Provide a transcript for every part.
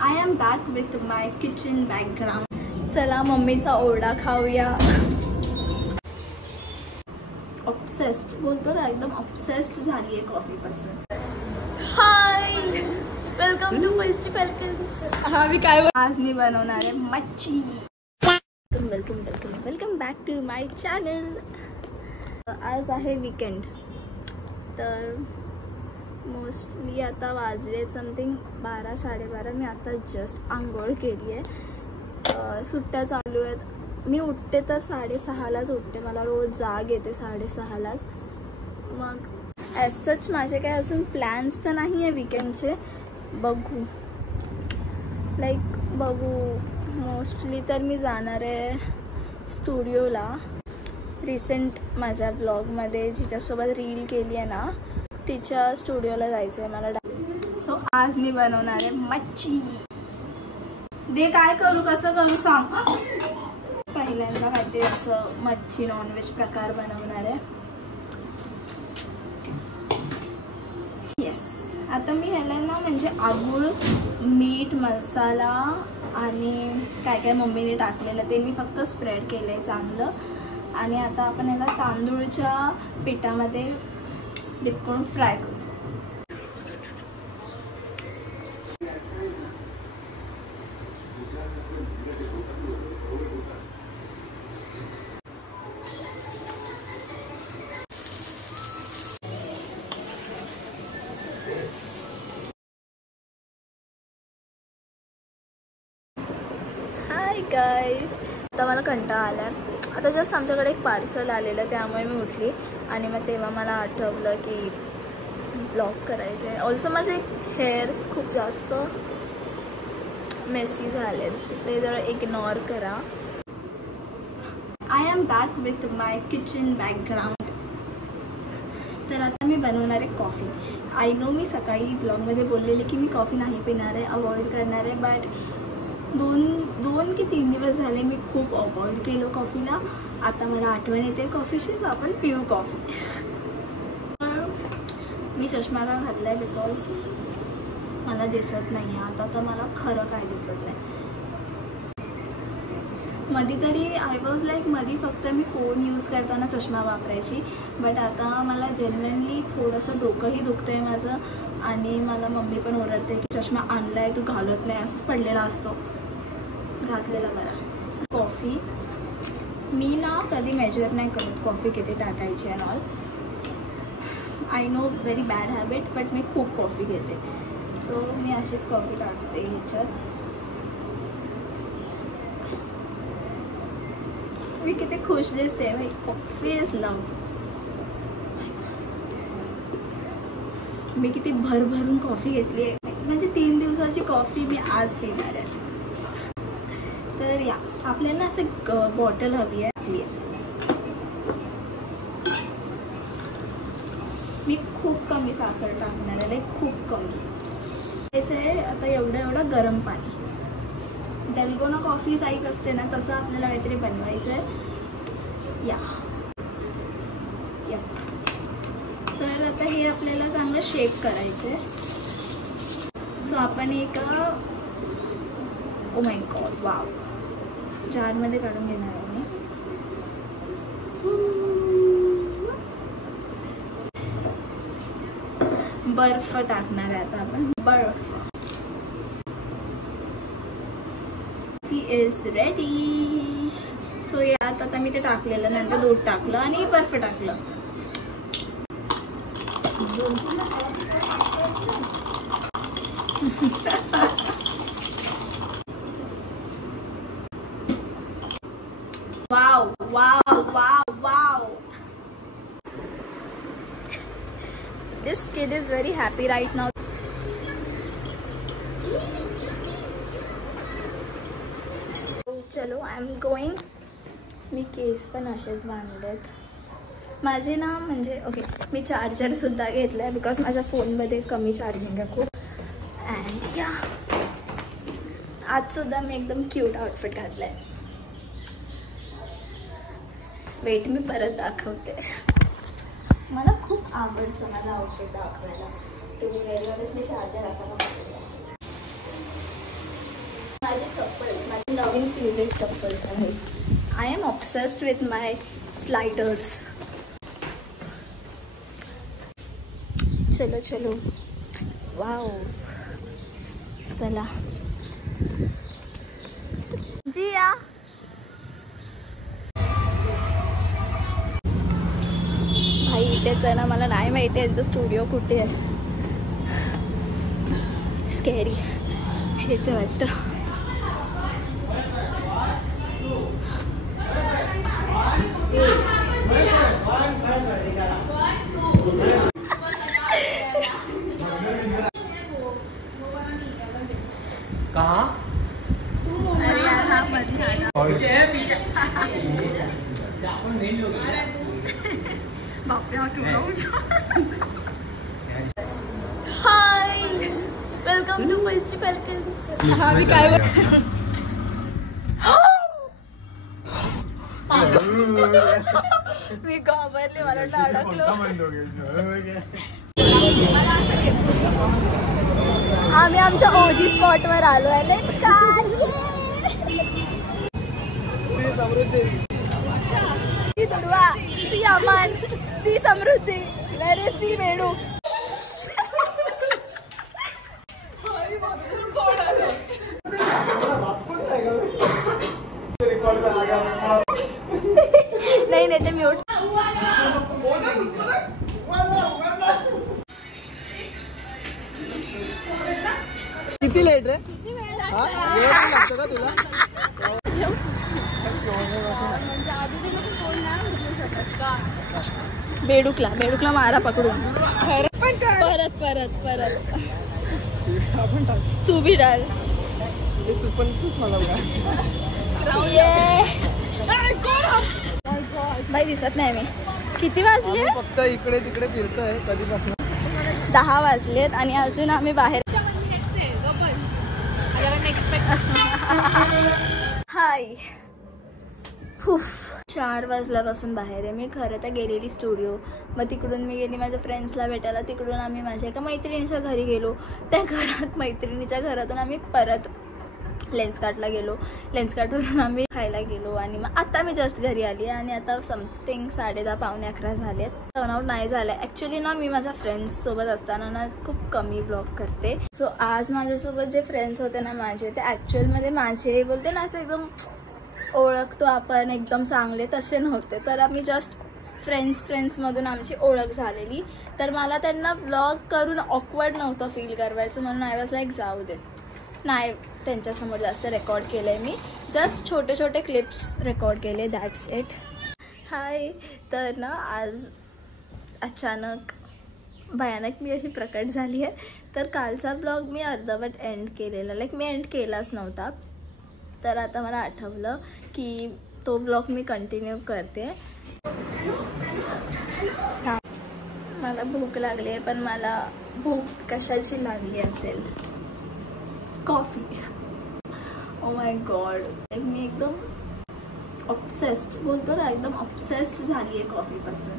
I am back with my kitchen background. चला मम्मीचा ओरडा खाऊया. ऑब्सेस्ड बोलतो ना, एकदम ऑब्सेस्ड झाली आहे कॉफी पासून. Hi, welcome to Festy Falcons. हा मी काय आज मी बनवणार आहे मच्छी. Welcome welcome welcome back to my channel. आज आहे वीकेंड, तर मोस्टली आता वाजले समथिंग 12-12:30. मी आता जस्ट आंघोळ केली आहे. सुट्ट्या चालू आहेत. मी उठते तर 6:30लाच उठते. मला रोज जाग येते 6:30लाच. मग ॲज सच माझे काय अजून प्लॅन्स तर नाही आहे वीकेंडचे. बघू मोस्टली तर मी जाणार आहे स्टुडिओला. रिसेंट माझ्या ब्लॉगमध्ये जिच्यासोबत रील केली आहे ना, तिच्या स्टुडिओला जायचं आहे मला. सो आज मी बनवणार आहे मच्छी. दे काय करू, कसं करू सांग. पहिल्यांदा काहीतरी असं मच्छी नॉनव्हेज प्रकार बनवणार आहे. येस, आता मी ह्याला ना म्हणजे आगूळ, मीठ, मसाला आणि काय काय मम्मीने टाकलेलं ते मी फक्त स्प्रेड केलं आहे चांगलं. आणि आता आपण ह्याला तांदूळच्या पिठामध्ये डिप करून फ्राय करू. हाय गाईज, आता मला कंटाळा आला आहे. आता जस्ट आमच्याकडे एक पार्सल आलेलं, त्यामुळे मी उठली आणि मग तेव्हा मला आठवलं की ब्लॉग करायचं आहे. ऑल्सो माझे हेअर्स खूप जास्त मेसी झाले, ते जरा इग्नोर करा. I am back with my kitchen background. तर आता मी बनवणार आहे कॉफी. आय नो मी सकाळी ब्लॉगमध्ये बोललेले की मी कॉफी नाही पिणार आहे, अवॉइड करणार आहे. बट दोन की 3 दिवस झाले मी खूप अवॉइड केलं कॉफीला. आता मला आठवण येते कॉफीचीच, आपण पिऊ कॉफी. मी चष्मा का घातला आहे बिकॉज मला दिसत नाही आहे आता. तर मला खरं काय दिसत नाही. मधी तरी आय वॉज लाईक मधी फक्त मी फोन यूज करताना चष्मा वापरायची. बट आता मला जेन्युइनली थोडंसं डोकंही दुखतं आहे माझं. आणि मला मम्मी पण ओरडते की चष्मा आणला आहे तू घालत नाही, असंच पडलेला असतो, घातलेला बरा. कॉफी मी ना कधी मेजर नाही करत कॉफी किती टाकायची and all. I know very bad habit, but मी खूप कॉफी घेते. सो मी अशीच कॉफी टाकते ह्याच्यात. मी किती खुश दिसते भाई. कॉफी इज लव. मी किती भरभरून कॉफी घेतली आहे, म्हणजे 3 दिवसाची कॉफी मी आज पिणार आहे. तर या आपल्याला असं बॉटल हवी आहे आपली. मी खूप कमी साखर टाकणार आहे, लाईक खूप कमी. तेच आहे आता एवढं गरम पाणी. डलगोना कॉफी साईक असते ना, तसं आपल्याला काहीतरी बनवायचं आहे. या तर आता हे आपल्याला चांगलं शेक करायचं आहे. सो आपण एक ओ माय गॉड वाव जारमध्ये काढून घेणार आहे मी. बर्फ टाकणार आहे आता आपण. बर्फ इज रेडी. सो यात आता मी ते टाकलेलं, नंतर दूध टाकलं आणि बर्फ टाकलं. Wow wow wow wow. This kid is very happy right now. चलो आय एम गोइंग. मी केस पण असेच बांधलेत माझे ना, म्हणजे ओके मी चार्जरसुद्धा घेतला आहे बिकॉज माझ्या फोनमध्ये कमी चार्जिंग आहे खूप. अँड या आजसुद्धा मी एकदम क्यूट आउटफिट घातला आहे. वेट मी परत दाखवते. मला खूप आवडतं माझा आउटफिट दाखवायला. तुम्ही वेगवेगळेच मी चार्जर असा वापरला. माझे चप्पल्स, माझे नवीन फेवरेट चप्पल्स आहेत. I am obsessed with my sliders. चलो चलो, वाव, चला जी या. भाई इथेच आहे ना, मला नाही माहिती यांचं स्टुडिओ कुठे आहे. स्कॅरी हेच वाटतं. हाय, वेलकम टू फेस्टी फॅल्कन्स. मी काय मी घाबरले, मला अडकलो. आम्ही आमच्या ओजी स्पॉट वर आलो आहे. लेट्स सी समृद्धी, सी दुर्वा, सी अमन, सी समृद्धी, वेरे सी वेणू. नहीं नहीं ते म्यूट. किती लेट रे? बेडूकला बेडूकला मारा पकडून. परत परत परत तू भी डाल. तू पण तूच मला बाई दिसत नाही मी. किती वाजले? फक्त इकडे तिकडे फिरतोय कधीपासून. 10 वाजलेत आणि अजून आम्ही बाहेर. हाय, 4 वाजल्यापासून बाहेर आहे मी. खरं तर गेलेली स्टुडिओ, मग तिकडून मी गेली माझ्या फ्रेंड्सला भेटायला. तिकडून आम्ही माझ्या एका मैत्रिणीच्या घरी गेलो. त्या घरात मैत्रिणीच्या घरातून आम्ही परत लेन्सकार्टला गेलो. लेन्सकार्टवरून आम्ही खायला गेलो आणि मग आता मी जस्ट घरी आली आहे. आणि आता समथिंग 10:30 पावणे 11 झाले आहेत. टर्नआउट नाही झालं आहे ॲक्च्युली ना. मी माझ्या फ्रेंड्ससोबत असताना ना खूप कमी ब्लॉग करते. सो आज माझ्यासोबत जे फ्रेंड्स होते ना माझे, ते ॲक्च्युअलमध्ये माझे बोलते ना असं एकदम ओळखतो आपण एकदम चांगले तसे नव्हते. तर आम्ही जस्ट फ्रेंड्समधून आमची ओळख झालेली. तर मला त्यांना ब्लॉग करून ऑकवर्ड नव्हतं फील करवायचं, म्हणून आय वॉज लाईक जाऊ दे. नाही त्यांच्यासमोर जास्त रेकॉर्ड केलं आहे मी. जस्ट छोटे छोटे क्लिप्स रेकॉर्ड केले, दॅट्स इट. हाय, तर ना आज अचानक भयानक मी अशी प्रकट झाली आहे. तर कालचा ब्लॉग मी अर्धवट एंड केलेला, लाईक मी एंड केलाच नव्हता. तर आता मला आठवलं की तो ब्लॉग मी कंटिन्यू करते. मला भूक लागली आहे, पण मला भूक कशाची लागली असेल? Coffee. Oh my god, like मी एकदम ऑब्सेस्ड बोलतो ना, एकदम ऑब्सेस्ड झाली आहे कॉफीपासून.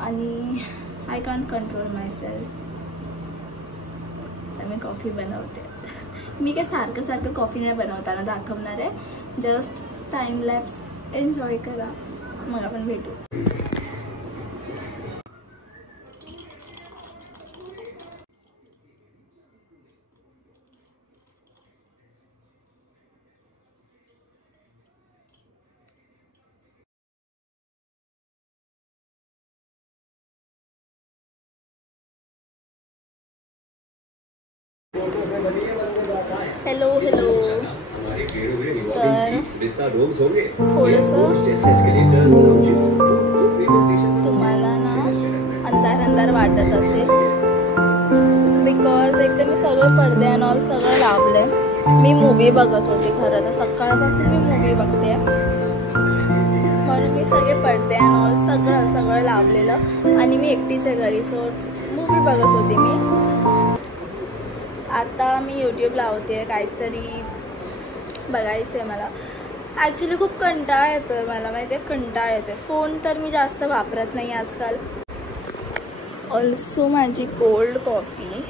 आणि I can't control my self. तर मी कॉफी बनवते. मी काय सारखं सारखं कॉफी नाही बनवताना दाखवणार आहे. जस्ट टाइम लॅप्स एन्जॉय करा, मग आपण भेटू. Hello hello. तर थोडंसं तुम्हाला ना अंधार वाटत असेल, बिकॉज एकदम मी सगळं पडदे अँड ऑल सगळं लावलंय. मी मूवी बघत होते. खरं तर सकाळपासून मी मूवी बघते, म्हणून मी सगळे पडदे अँड ऑल सगळं लावलेलं. आणि मी एकटीच आहे घरी, सो मूवी बघत होते मी. आता मी यूट्यूब लावते, काहीतरी बघायचं आहे मला. ॲक्च्युली खूप कंटाळा येतो आहे मला, माहिती आहे, कंटाळा येतो आहे. फोन तर मी जास्त वापरत नाही आजकाल. ऑल्सो माझी कोल्ड कॉफी.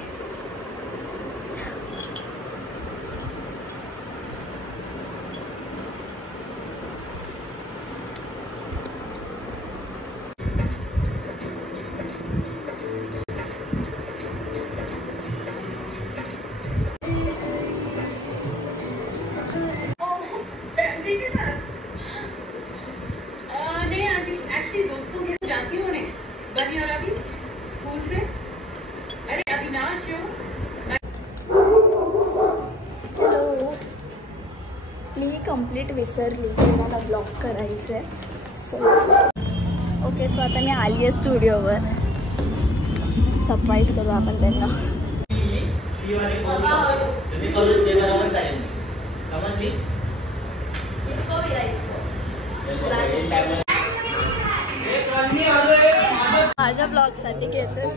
कम्प्लीट विसरली की मला ब्लॉग करायचं आहे. सो ओके, सो आता मी आली आहे स्टुडिओवर. सरप्राईज करू आपण त्यांना. माझ्या ब्लॉग साठी घेतोस.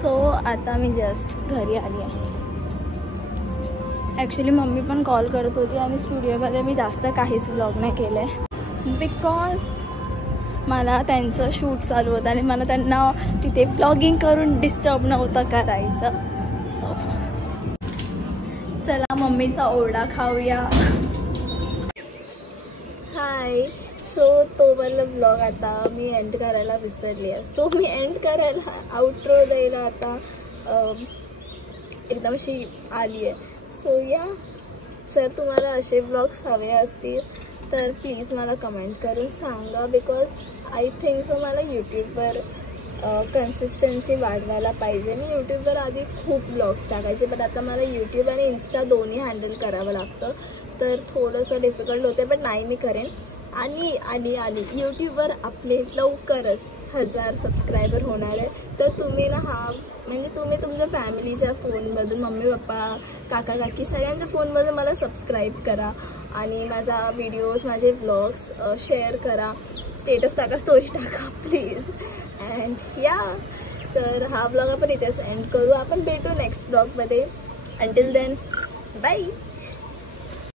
सो आता मी जस्ट घरी आली आहे. ॲक्च्युली मम्मी पण कॉल करत होती आणि स्टुडिओमध्ये मी जास्त काहीच ब्लॉग नाही केलं आहे बिकॉज मला त्यांचं शूट चालू होतं आणि मला त्यांना तिथे ब्लॉगिंग करून डिस्टर्ब नव्हतं करायचं. सो चला मम्मीचा ओरडा खाऊया. हाय. सो तो वाला ब्लॉग आता मी एंड करायला विसरली आहे. सो मी एंड करायला आउट्रो द्यायला आता एकदम अशी आली आहे. सो या, जर तुम्हाला असे ब्लॉग्स हवे असतील तर प्लीज मला कमेंट करून सांगा बिकॉज आय थिंक सो मला यूट्यूबवर कन्सिस्टन्सी वाढवायला पाहिजे. मी यूट्यूबवर आधी खूप ब्लॉग्स टाकायचे पण आता मला यूट्यूब आणि इन्स्टा दोन्ही हँडल करावं लागतं तर थोडंसं डिफिकल्ट होते. पण नाही, मी करेन. आणि यूट्यूबवर आपले लवकरच 1000 सबस्क्रायबर होणार आहे. तर तुम्ही ना म्हणजे तुम्ही तुमच्या फॅमिलीच्या फोनमधून मम्मी पप्पा काका काकी सगळ्यांच्या फोनमधून मला सबस्क्राईब करा आणि माझा व्हिडिओज माझे व्लॉग्स शेअर करा, स्टेटस टाका, स्टोरी टाका प्लीज. अँड या, तर हा ब्लॉग आपण इथेच एंड करू. आपण भेटू नेक्स्ट ब्लॉगमध्ये. Until then bye.